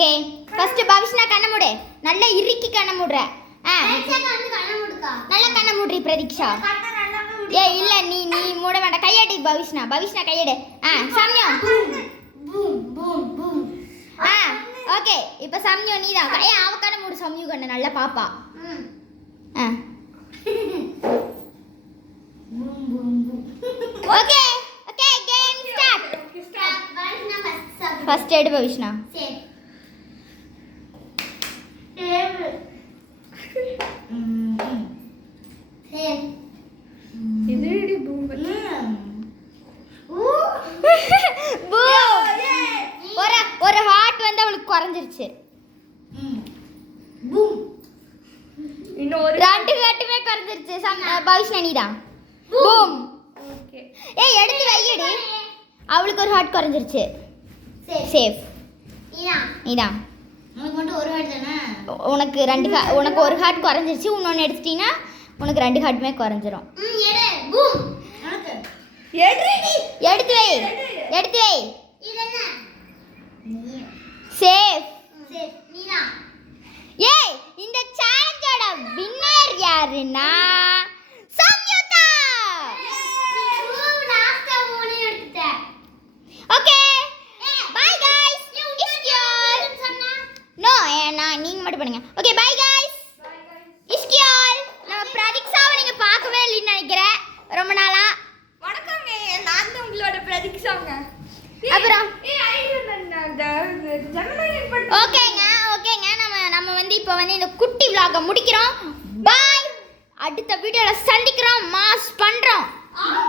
Okay first Bavishna கண்ண மூடு. நல்லா இறுக்கி கண்ண மூடுற. நல்லா கண்ண மூடுறி பிரதீக்ஷா. ஏ இல்ல நீ மூட வேண்டாம். கையடி பவிஷ்ணா. பவிஷ்ணா கையடு. சம்யம். ஓகே இப்போ சம்யம் நீதான். அவ கண்ண மூடு. சம்யு கண்ண நல்ல பாப்பா. Okay okay game start. First எடு பவிஷ்ணா. இதுடி பூம் ஒரு ஹார்ட் வந்து அவளுக்கு குறைஞ்சிருச்சு. இன்னொரு ரெண்டு ஹார்ட்டுமே குறைஞ்சிருச்சு. பவிஷ்ணா நீதான். பூம். ஓகே ஏய் எடுத்து வையடி. அவளுக்கு ஒரு ஹார்ட் குறைஞ்சிருச்சு. சேஃப். நீதான். உனக்கு மட்டும் ஒரு ஹார்ட் தானே? உனக்கு ஒரு ஹார்ட் குறைஞ்சிருச்சு. இன்னொன்று எடுத்துட்டீங்கன்னா உனக்கு ரெண்டு ஹார்ட்டுமே குறைஞ்சிரும். எடு பூம் உனக்கு எடுடி எடுத்து வை. எடுத்து வை. இது என்ன? சேஃப். சரி நீனா ஏய் இந்த சேலஞ்சோட வின்னர் யாருன்னா சம்யுக்தா. லாஸ்டா மூணு எடுத்துட்ட. Okay bye guys. இஸ்கியால் நோ நீங்க மட்டும் பண்ணுங்க. Okay bye guys. இஸ்கியால் நம்ம பிரதீக்ஷாவை நீங்க பார்க்கவே இல்லைன்னு நினைக்கிறேன் ரொம்ப நாளா. வணக்கங்க நான் தான் உங்களோட பிரதீக்ஷாங்க. அப்புறம் ஓகேங்க ஓகேங்க நம்ம வந்து இப்போ வந்து இந்த குட்டி vlog-ஐ முடிக்கிறோம். பாய். அடுத்த வீடியோல சந்திக்கிறோம். மாஸ் பண்றோம்.